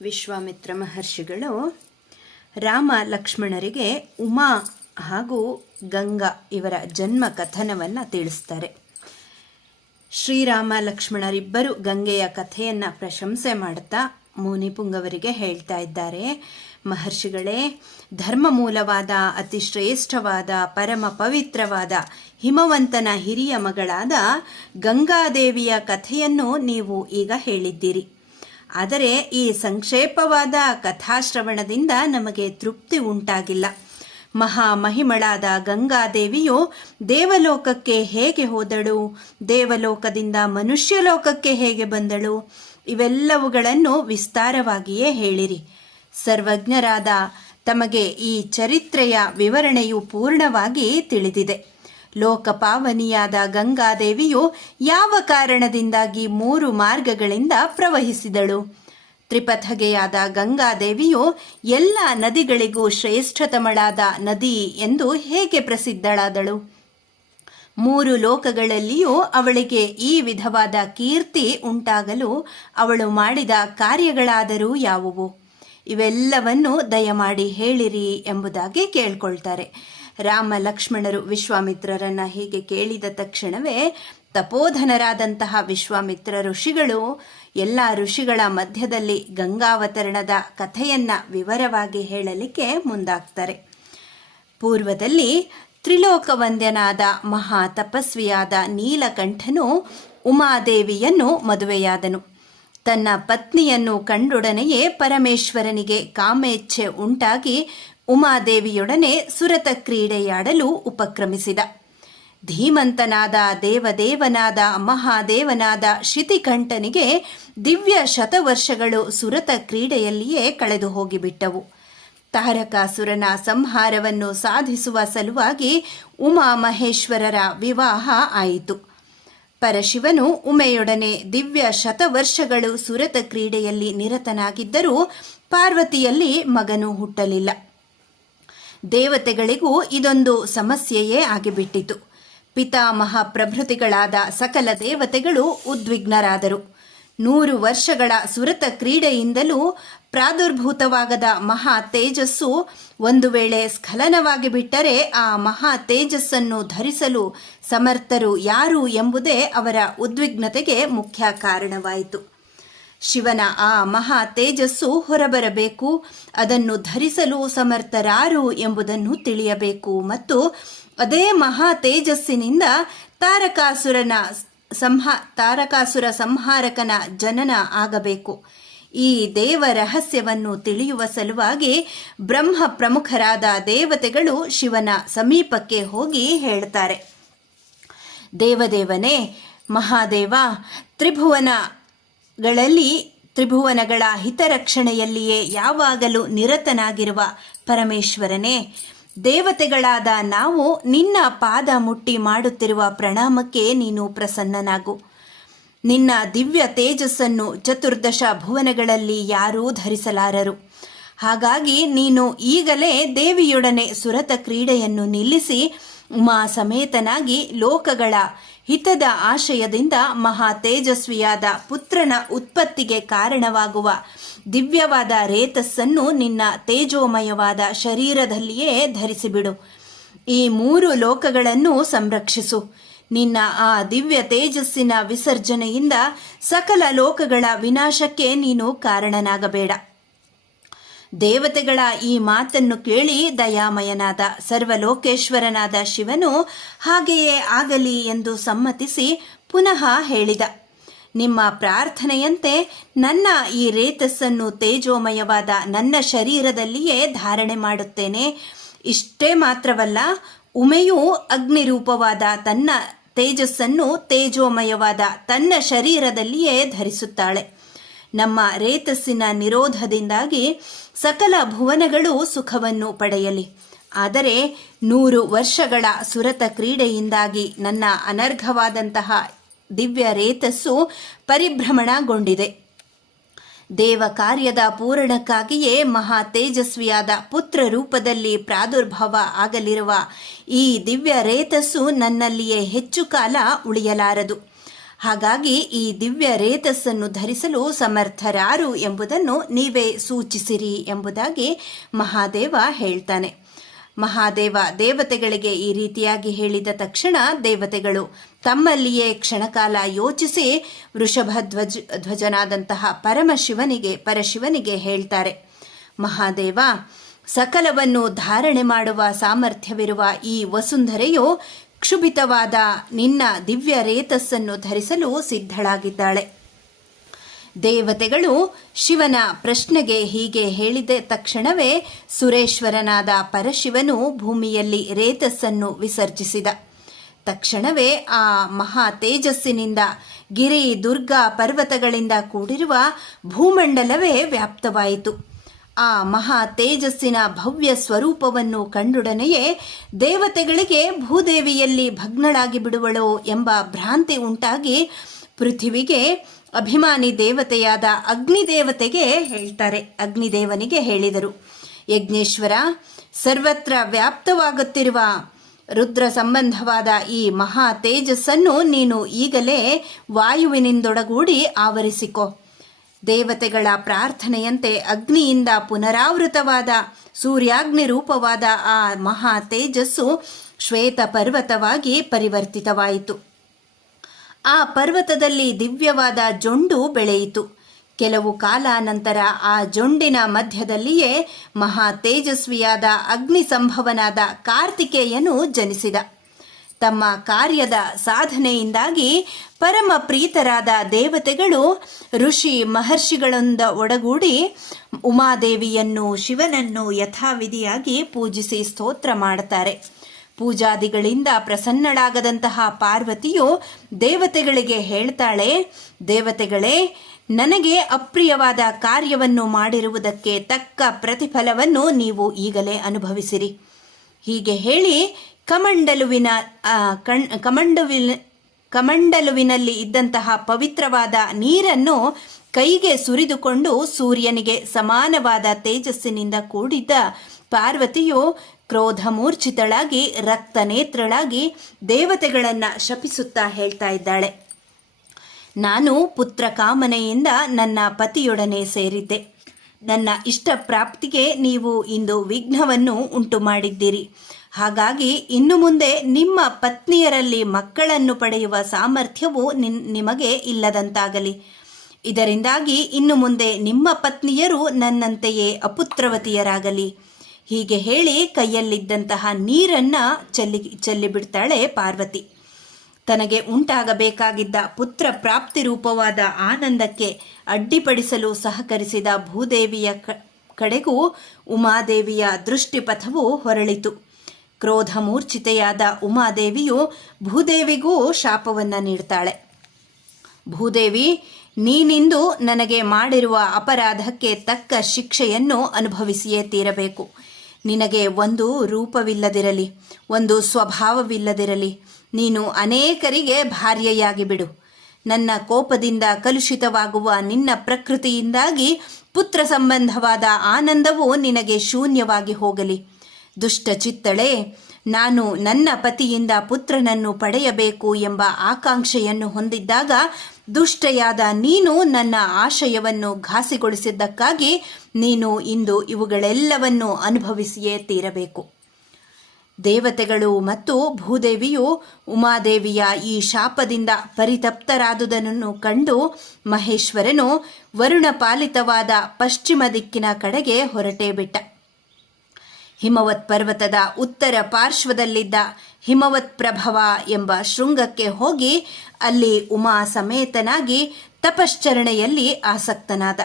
ವಿಶ್ವಾಮಿತ್ರ ಮಹರ್ಷಿಗಳು ರಾಮ ಲಕ್ಷ್ಮಣರಿಗೆ ಉಮಾ ಹಾಗೂ ಗಂಗಾ ಇವರ ಜನ್ಮ ಕಥನವನ್ನು ತಿಳಿಸ್ತಾರೆ. ಶ್ರೀರಾಮ ಲಕ್ಷ್ಮಣರಿಬ್ಬರು ಗಂಗೆಯ ಕಥೆಯನ್ನು ಪ್ರಶಂಸೆ ಮಾಡುತ್ತಾ ಮುನಿಪುಂಗವರಿಗೆ ಹೇಳ್ತಾ ಇದ್ದಾರೆ, ಮಹರ್ಷಿಗಳೇ, ಧರ್ಮ ಮೂಲವಾದ ಅತಿ ಶ್ರೇಷ್ಠವಾದ ಪರಮ ಪವಿತ್ರವಾದ ಹಿಮವಂತನ ಹಿರಿಯ ಮಗಳಾದ ಗಂಗಾದೇವಿಯ ಕಥೆಯನ್ನು ನೀವು ಈಗ ಹೇಳಿದ್ದೀರಿ. ಆದರೆ ಈ ಸಂಕ್ಷೇಪವಾದ ಕಥಾಶ್ರವಣದಿಂದ ನಮಗೆ ತೃಪ್ತಿ ಉಂಟಾಗಿಲ್ಲ. ಮಹಾಮಹಿಮಳಾದ ಗಂಗಾದೇವಿಯು ದೇವಲೋಕಕ್ಕೆ ಹೇಗೆ ಹೋದಳು, ದೇವಲೋಕದಿಂದ ಮನುಷ್ಯಲೋಕಕ್ಕೆ ಹೇಗೆ ಬಂದಳು, ಇವೆಲ್ಲವುಗಳನ್ನು ವಿಸ್ತಾರವಾಗಿಯೇ ಹೇಳಿರಿ. ಸರ್ವಜ್ಞರಾದ ತಮಗೆ ಈ ಚರಿತ್ರೆಯ ವಿವರಣೆಯು ಪೂರ್ಣವಾಗಿ ತಿಳಿದಿದೆ. ಲೋಕಪಾವನಿಯಾದ ಗಂಗಾದೇವಿಯು ಯಾವ ಕಾರಣದಿಂದಾಗಿ 3 ಮಾರ್ಗಗಳಿಂದ ಪ್ರವಹಿಸಿದಳು? ತ್ರಿಪಥಗೆಯಾದ ಗಂಗಾದೇವಿಯು ಎಲ್ಲ ನದಿಗಳಿಗೂ ಶ್ರೇಷ್ಠತಮಳಾದ ನದಿ ಎಂದು ಹೇಗೆ ಪ್ರಸಿದ್ಧಳಾದಳು? 3 ಲೋಕಗಳಲ್ಲಿಯೂ ಅವಳಿಗೆ ಈ ವಿಧವಾದ ಕೀರ್ತಿ ಉಂಟಾಗಲು ಅವಳು ಮಾಡಿದ ಕಾರ್ಯಗಳಾದರೂ ಯಾವುವು? ಇವೆಲ್ಲವನ್ನು ದಯಮಾಡಿ ಹೇಳಿರಿ ಎಂಬುದಾಗಿ ಕೇಳ್ಕೊಳ್ತಾರೆ. ರಾಮ ಲಕ್ಷ್ಮಣರು ವಿಶ್ವಾಮಿತ್ರರನ್ನ ಹೀಗೆ ಕೇಳಿದ ತಕ್ಷಣವೇ ತಪೋಧನರಾದಂತಹ ವಿಶ್ವಾಮಿತ್ರ ಋಷಿಗಳು ಎಲ್ಲ ಋಷಿಗಳ ಮಧ್ಯದಲ್ಲಿ ಗಂಗಾವತರಣದ ಕಥೆಯನ್ನ ವಿವರವಾಗಿ ಹೇಳಲಿಕ್ಕೆ ಮುಂದಾಗ್ತಾರೆ. ಪೂರ್ವದಲ್ಲಿ ತ್ರಿಲೋಕವಂದ್ಯನಾದ ಮಹಾ ತಪಸ್ವಿಯಾದ ನೀಲಕಂಠನು ಉಮಾದೇವಿಯನ್ನು ಮದುವೆಯಾದನು. ತನ್ನ ಪತ್ನಿಯನ್ನು ಕಂಡೊಡನೆಯೇ ಪರಮೇಶ್ವರನಿಗೆ ಕಾಮೇಚ್ಛೆ ಉಂಟಾಗಿ ಉಮಾದೇವಿಯೊಡನೆ ಸುರತ ಕ್ರೀಡೆಯಾಡಲು ಉಪಕ್ರಮಿಸಿದ. ಧೀಮಂತನಾದ ದೇವದೇವನಾದ ಮಹಾದೇವನಾದ ಶಿತಿಕಂಠನಿಗೆ ದಿವ್ಯ ಶತವರ್ಷಗಳು ಸುರತ ಕ್ರೀಡೆಯಲ್ಲಿಯೇ ಕಳೆದು ಹೋಗಿಬಿಟ್ಟವು. ತಾರಕಾಸುರನ ಸಂಹಾರವನ್ನು ಸಾಧಿಸುವ ಸಲುವಾಗಿ ಉಮಾ ಮಹೇಶ್ವರರ ವಿವಾಹ ಆಯಿತು. ಪರಶಿವನು ಉಮೆಯೊಡನೆ ದಿವ್ಯ ಶತವರ್ಷಗಳು ಸುರತ ಕ್ರೀಡೆಯಲ್ಲಿ ನಿರತನಾಗಿದ್ದರೂ ಪಾರ್ವತಿಯಲ್ಲಿ ಮಗನು ಹುಟ್ಟಲಿಲ್ಲ. ದೇವತೆಗಳಿಗೂ ಇದೊಂದು ಸಮಸ್ಯೆಯೇ ಆಗಿಬಿಟ್ಟಿತು. ಪಿತಾಮಹ ಪ್ರಭೃತಿಗಳಾದ ಸಕಲ ದೇವತೆಗಳು ಉದ್ವಿಗ್ನರಾದರು. 100 ವರ್ಷಗಳ ಸುರತ ಕ್ರೀಡೆಯಿಂದಲೂ ಪ್ರಾದುರ್ಭೂತವಾಗದ ಮಹಾ ತೇಜಸ್ಸು ಒಂದು ವೇಳೆ ಸ್ಖಲನವಾಗಿ ಬಿಟ್ಟರೆ ಆ ಮಹಾ ತೇಜಸ್ಸನ್ನು ಧರಿಸಲು ಸಮರ್ಥರು ಯಾರು ಎಂಬುದೇ ಅವರ ಉದ್ವಿಗ್ನತೆಗೆ ಮುಖ್ಯ ಕಾರಣವಾಯಿತು. ಶಿವನ ಆ ಮಹಾ ತೇಜಸ್ಸು ಹೊರಬರಬೇಕು, ಅದನ್ನು ಧರಿಸಲು ಸಮರ್ಥರಾರು ಎಂಬುದನ್ನು ತಿಳಿಯಬೇಕು ಮತ್ತು ಅದೇ ಮಹಾ ತೇಜಸ್ಸಿನಿಂದ ತಾರಕಾಸುರ ಸಂಹಾರಕನ ಜನನ ಆಗಬೇಕು. ಈ ದೇವ ರಹಸ್ಯವನ್ನು ತಿಳಿಯುವ ಸಲುವಾಗಿ ಬ್ರಹ್ಮ ಪ್ರಮುಖರಾದ ದೇವತೆಗಳು ಶಿವನ ಸಮೀಪಕ್ಕೆ ಹೋಗಿ ಹೇಳ್ತಾರೆ, ದೇವದೇವನೇ, ಮಹಾದೇವ, ತ್ರಿಭುವನಗಳ ಹಿತರಕ್ಷಣೆಯಲ್ಲಿಯೇ ಯಾವಾಗಲೂ ನಿರತನಾಗಿರುವ ಪರಮೇಶ್ವರನೇ, ದೇವತೆಗಳಾದ ನಾವು ನಿನ್ನ ಪಾದ ಮುಟ್ಟಿ ಮಾಡುತ್ತಿರುವ ಪ್ರಣಾಮಕ್ಕೆ ನೀನು ಪ್ರಸನ್ನನಾಗು. ನಿನ್ನ ದಿವ್ಯ ತೇಜಸ್ಸನ್ನು ಚತುರ್ದಶ ಭುವನಗಳಲ್ಲಿ ಯಾರೂ ಧರಿಸಲಾರರು. ಹಾಗಾಗಿ ನೀನು ಈಗಲೇ ದೇವಿಯೊಡನೆ ಸುರತ ಕ್ರೀಡೆಯನ್ನು ನಿಲ್ಲಿಸಿ ಉಮಾ ಸಮೇತನಾಗಿ ಲೋಕಗಳ ಹಿತದ ಆಶಯದಿಂದ ಮಹಾ ತೇಜಸ್ವಿಯಾದ ಪುತ್ರನ ಉತ್ಪತ್ತಿಗೆ ಕಾರಣವಾಗುವ ದಿವ್ಯವಾದ ರೇತಸ್ಸನ್ನು ನಿನ್ನ ತೇಜೋಮಯವಾದ ಶರೀರದಲ್ಲಿಯೇ ಧರಿಸಿಬಿಡು. ಈ 3 ಲೋಕಗಳನ್ನು ಸಂರಕ್ಷಿಸು. ನಿನ್ನ ಆ ದಿವ್ಯ ತೇಜಸ್ಸಿನ ವಿಸರ್ಜನೆಯಿಂದ ಸಕಲ ಲೋಕಗಳ ವಿನಾಶಕ್ಕೆ ನೀನು ಕಾರಣನಾಗಬೇಡ. ದೇವತೆಗಳ ಈ ಮಾತನ್ನು ಕೇಳಿ ದಯಾಮಯನಾದ ಸರ್ವಲೋಕೇಶ್ವರನಾದ ಶಿವನು ಹಾಗೆಯೇ ಆಗಲಿ ಎಂದು ಸಮ್ಮತಿಸಿ ಪುನಃ ಹೇಳಿದ, ನಿಮ್ಮ ಪ್ರಾರ್ಥನೆಯಂತೆ ನನ್ನ ಈ ರೇತಸ್ಸನ್ನು ತೇಜೋಮಯವಾದ ನನ್ನ ಶರೀರದಲ್ಲಿಯೇ ಧಾರಣೆ ಮಾಡುತ್ತೇನೆ. ಇಷ್ಟೇ ಮಾತ್ರವಲ್ಲ, ಉಮೆಯೂ ಅಗ್ನಿರೂಪವಾದ ತನ್ನ ತೇಜಸ್ಸನ್ನು ತೇಜೋಮಯವಾದ ತನ್ನ ಶರೀರದಲ್ಲಿಯೇ ಧರಿಸುತ್ತಾಳೆ. ನಮ್ಮ ರೇತಸ್ಸಿನ ನಿರೋಧದಿಂದಾಗಿ ಸಕಲ ಭುವನಗಳು ಸುಖವನ್ನು ಪಡೆಯಲಿ. ಆದರೆ 100 ವರ್ಷಗಳ ಸುರತ ಕ್ರೀಡೆಯಿಂದಾಗಿ ನನ್ನ ಅನರ್ಘವಾದಂತಹ ದಿವ್ಯ ರೇತಸ್ಸು ಪರಿಭ್ರಮಣಗೊಂಡಿದೆ. ದೇವ ಕಾರ್ಯದ ಪೂರಣಕ್ಕಾಗಿಯೇ ಮಹಾ ತೇಜಸ್ವಿಯಾದ ಪುತ್ರ ರೂಪದಲ್ಲಿ ಪ್ರಾದುರ್ಭಾವ ಆಗಲಿರುವ ಈ ದಿವ್ಯ ರೇತಸ್ಸು ನನ್ನಲ್ಲಿಯೇ ಹೆಚ್ಚು ಕಾಲ ಉಳಿಯಲಾರದು. ಹಾಗಾಗಿ ಈ ದಿವ್ಯ ರೇತಸ್ಸನ್ನು ಧರಿಸಲು ಸಮರ್ಥರಾರು ಎಂಬುದನ್ನು ನೀವೇ ಸೂಚಿಸಿರಿ ಎಂಬುದಾಗಿ ಮಹಾದೇವ ಹೇಳ್ತಾನೆ. ಮಹಾದೇವ ದೇವತೆಗಳಿಗೆ ಈ ರೀತಿಯಾಗಿ ಹೇಳಿದ ತಕ್ಷಣ ದೇವತೆಗಳು ತಮ್ಮಲ್ಲಿಯೇ ಕ್ಷಣಕಾಲ ಯೋಚಿಸಿ ಧ್ವಜನಾದಂತಹ ಪರಶಿವನಿಗೆ ಹೇಳ್ತಾರೆ, ಮಹಾದೇವ, ಸಕಲವನ್ನು ಧಾರಣೆ ಮಾಡುವ ಸಾಮರ್ಥ್ಯವಿರುವ ಈ ವಸುಂಧರೆಯು ಕ್ಷುಭಿತವಾದ ನಿನ್ನ ದಿವ್ಯ ರೇತಸ್ಸನ್ನು ಧರಿಸಲು ಸಿದ್ಧಳಾಗಿದ್ದಾಳೆ. ದೇವತೆಗಳು ಶಿವನ ಪ್ರಶ್ನೆಗೆ ಹೀಗೆ ಹೇಳಿದ ತಕ್ಷಣವೇ ಸುರೇಶ್ವರನಾದ ಪರಶಿವನು ಭೂಮಿಯಲ್ಲಿ ರೇತಸ್ಸನ್ನು ವಿಸರ್ಜಿಸಿದ. ತಕ್ಷಣವೇ ಆ ಮಹಾ ತೇಜಸ್ಸಿನಿಂದ ಗಿರಿ ದುರ್ಗಾ ಪರ್ವತಗಳಿಂದ ಕೂಡಿರುವ ಭೂಮಂಡಲವೇ ವ್ಯಾಪ್ತವಾಯಿತು. ಆ ಮಹಾ ತೇಜಸ್ಸಿನ ಭವ್ಯ ಸ್ವರೂಪವನ್ನು ಕಂಡೊಡನೆಯೇ ದೇವತೆಗಳಿಗೆ ಭೂದೇವಿಯಲ್ಲಿ ಭಗ್ನಳಾಗಿ ಬಿಡುವಳೋ ಎಂಬ ಭ್ರಾಂತಿ ಉಂಟಾಗಿ ಪೃಥ್ವಿಗೆ ಅಭಿಮಾನಿ ದೇವತೆಯಾದ ಅಗ್ನಿದೇವನಿಗೆ ಹೇಳಿದರು, ಯಜ್ಞೇಶ್ವರ, ಸರ್ವತ್ರ ವ್ಯಾಪ್ತವಾಗುತ್ತಿರುವ ರುದ್ರ ಸಂಬಂಧವಾದ ಈ ಮಹಾ ತೇಜಸ್ಸನ್ನು ನೀನು ಈಗಲೇ ವಾಯುವಿನಿಂದೊಡಗೂಡಿ ಆವರಿಸಿಕೊ. ದೇವತೆಗಳ ಪ್ರಾರ್ಥನೆಯಂತೆ ಅಗ್ನಿಯಿಂದ ಪುನರಾವೃತವಾದ ಸೂರ್ಯಾಗ್ನಿ ರೂಪವಾದ ಆ ಮಹಾ ತೇಜಸ್ಸು ಶ್ವೇತ ಪರ್ವತವಾಗಿ ಪರಿವರ್ತಿತವಾಯಿತು. ಆ ಪರ್ವತದಲ್ಲಿ ದಿವ್ಯವಾದ ಜೊಂಡು ಬೆಳೆಯಿತು. ಕೆಲವು ಕಾಲ ನಂತರ ಆ ಜೊಂಡಿನ ಮಧ್ಯದಲ್ಲಿಯೇ ಮಹಾ ತೇಜಸ್ವಿಯಾದ ಅಗ್ನಿ ಸಂಭವನಾದ ಕಾರ್ತಿಕೇಯನು ಜನಿಸಿದ. ತಮ್ಮ ಕಾರ್ಯದ ಸಾಧನೆಯಿಂದಾಗಿ ಪರಮ ಪ್ರೀತರಾದ ದೇವತೆಗಳು ಋಷಿ ಮಹರ್ಷಿಗಳಿಂದ ಒಡಗೂಡಿ ಉಮಾದೇವಿಯನ್ನು ಶಿವನನ್ನು ಯಥಾವಿಧಿಯಾಗಿ ಪೂಜಿಸಿ ಸ್ತೋತ್ರ ಮಾಡುತ್ತಾರೆ. ಪೂಜಾದಿಗಳಿಂದ ಪ್ರಸನ್ನಳಾಗದಂತಹ ಪಾರ್ವತಿಯು ದೇವತೆಗಳಿಗೆ ಹೇಳ್ತಾಳೆ, ದೇವತೆಗಳೇ, ನನಗೆ ಅಪ್ರಿಯವಾದ ಕಾರ್ಯವನ್ನು ಮಾಡಿರುವುದಕ್ಕೆ ತಕ್ಕ ಪ್ರತಿಫಲವನ್ನು ನೀವು ಈಗಲೇ ಅನುಭವಿಸಿರಿ. ಹೀಗೆ ಹೇಳಿ ಕಮಂಡಲುವಿನಲ್ಲಿ ಇದ್ದಂತಹ ಪವಿತ್ರವಾದ ನೀರನ್ನು ಕೈಗೆ ಸುರಿದುಕೊಂಡು ಸೂರ್ಯನಿಗೆ ಸಮಾನವಾದ ತೇಜಸ್ಸಿನಿಂದ ಕೂಡಿದ್ದ ಪಾರ್ವತಿಯು ಕ್ರೋಧ ಮೂರ್ಛಿತಳಾಗಿ ರಕ್ತನೇತ್ರಳಾಗಿ ದೇವತೆಗಳನ್ನು ಶಪಿಸುತ್ತಾ ಹೇಳ್ತಾ ಇದ್ದಾಳೆ, ನಾನು ಪುತ್ರ ಕಾಮನೆಯಿಂದ ನನ್ನ ಪತಿಯೊಡನೆ ಸೇರಿದ್ದೆ. ನನ್ನ ಇಷ್ಟ ಪ್ರಾಪ್ತಿಗೆ ನೀವು ಇಂದು ವಿಘ್ನವನ್ನು ಉಂಟು ಮಾಡಿದ್ದೀರಿ. ಹಾಗಾಗಿ ಇನ್ನು ಮುಂದೆ ನಿಮ್ಮ ಪತ್ನಿಯರಲ್ಲಿ ಮಕ್ಕಳನ್ನು ಪಡೆಯುವ ಸಾಮರ್ಥ್ಯವು ನಿಮಗೆ ಇಲ್ಲದಂತಾಗಲಿ. ಇದರಿಂದಾಗಿ ಇನ್ನು ಮುಂದೆ ನಿಮ್ಮ ಪತ್ನಿಯರು ನನ್ನಂತೆಯೇ ಅಪುತ್ರವತಿಯರಾಗಲಿ. ಹೀಗೆ ಹೇಳಿ ಕೈಯಲ್ಲಿದ್ದಂತಹ ನೀರನ್ನು ಚೆಲ್ಲಿಬಿಡ್ತಾಳೆ ಪಾರ್ವತಿ. ತನಗೆ ಉಂಟಾಗಬೇಕಾಗಿದ್ದ ಪುತ್ರ ಪ್ರಾಪ್ತಿ ರೂಪವಾದ ಆನಂದಕ್ಕೆ ಅಡ್ಡಿಪಡಿಸಲು ಸಹಕರಿಸಿದ ಭೂದೇವಿಯ ಕಡೆಗೂ ಉಮಾದೇವಿಯ ದೃಷ್ಟಿಪಥವು ಹೊರಳಿತು. ಕ್ರೋಧ ಮೂರ್ಛಿತೆಯಾದ ಉಮಾದೇವಿಯು ಭೂದೇವಿಗೂ ಶಾಪವನ್ನು ನೀಡ್ತಾಳೆ. ಭೂದೇವಿ, ನೀನಿಂದು ನನಗೆ ಮಾಡಿರುವ ಅಪರಾಧಕ್ಕೆ ತಕ್ಕ ಶಿಕ್ಷೆಯನ್ನು ಅನುಭವಿಸಿಯೇ ತೀರಬೇಕು. ನಿನಗೆ ಒಂದು ರೂಪವಿಲ್ಲದಿರಲಿ, ಒಂದು ಸ್ವಭಾವವಿಲ್ಲದಿರಲಿ, ನೀನು ಅನೇಕರಿಗೆ ಭಾರ್ಯೆಯಾಗಿ ಬಿಡು. ನನ್ನ ಕೋಪದಿಂದ ಕಲುಷಿತವಾಗುವ ನಿನ್ನ ಪ್ರಕೃತಿಯಿಂದಾಗಿ ಪುತ್ರ ಸಂಬಂಧವಾದ ಆನಂದವು ನಿನಗೆ ಶೂನ್ಯವಾಗಿ ಹೋಗಲಿ. ದುಷ್ಟ ಚಿತ್ತಳೆ, ನಾನು ನನ್ನ ಪತಿಯಿಂದ ಪುತ್ರನನ್ನು ಪಡೆಯಬೇಕು ಎಂಬ ಆಕಾಂಕ್ಷೆಯನ್ನು ಹೊಂದಿದ್ದಾಗ ದುಷ್ಟಯಾದ ನೀನು ನನ್ನ ಆಶಯವನ್ನು ಘಾಸಿಗೊಳಿಸಿದ್ದಕ್ಕಾಗಿ ನೀನು ಇಂದು ಇವುಗಳೆಲ್ಲವನ್ನು ಅನುಭವಿಸಿಯೇ ತೀರಬೇಕು. ದೇವತೆಗಳು ಮತ್ತು ಭೂದೇವಿಯು ಉಮಾದೇವಿಯ ಈ ಶಾಪದಿಂದ ಪರಿತಪ್ತರಾದುದನ್ನು ಕಂಡು ಮಹೇಶ್ವರನು ವರುಣಪಾಲಿತವಾದ ಪಶ್ಚಿಮ ದಿಕ್ಕಿನ ಕಡೆಗೆ ಹೊರಟೇ ಬಿಟ್ಟ. ಹಿಮವತ್ ಪರ್ವತದ ಉತ್ತರ ಪಾರ್ಶ್ವದಲ್ಲಿದ್ದ ಹಿಮವತ್ ಪ್ರಭವ ಎಂಬ ಶೃಂಗಕ್ಕೆ ಹೋಗಿ ಅಲ್ಲಿ ಉಮಾ ಸಮೇತನಾಗಿ ತಪಶ್ಚರಣೆಯಲ್ಲಿ ಆಸಕ್ತನಾದ.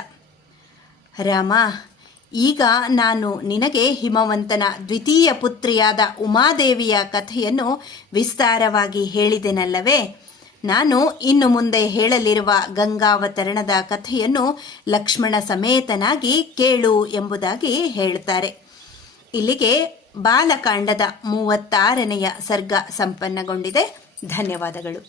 ರಾಮ, ಈಗ ನಾನು ನಿನಗೆ ಹಿಮವಂತನ ದ್ವಿತೀಯ ಪುತ್ರಿಯಾದ ಉಮಾದೇವಿಯ ಕಥೆಯನ್ನು ವಿಸ್ತಾರವಾಗಿ ಹೇಳಿದೆನಲ್ಲವೇ? ನಾನು ಇನ್ನು ಮುಂದೆ ಹೇಳಲಿರುವ ಗಂಗಾವತರಣದ ಕಥೆಯನ್ನು ಲಕ್ಷ್ಮಣ ಸಮೇತನಾಗಿ ಕೇಳು ಎಂಬುದಾಗಿ ಹೇಳ್ತಾರೆ. ಇಲ್ಲಿಗೆ ಬಾಲಕಾಂಡದ 36ನೆಯ ಸರ್ಗ ಸಂಪನ್ನಗೊಂಡಿದೆ. ಧನ್ಯವಾದಗಳು.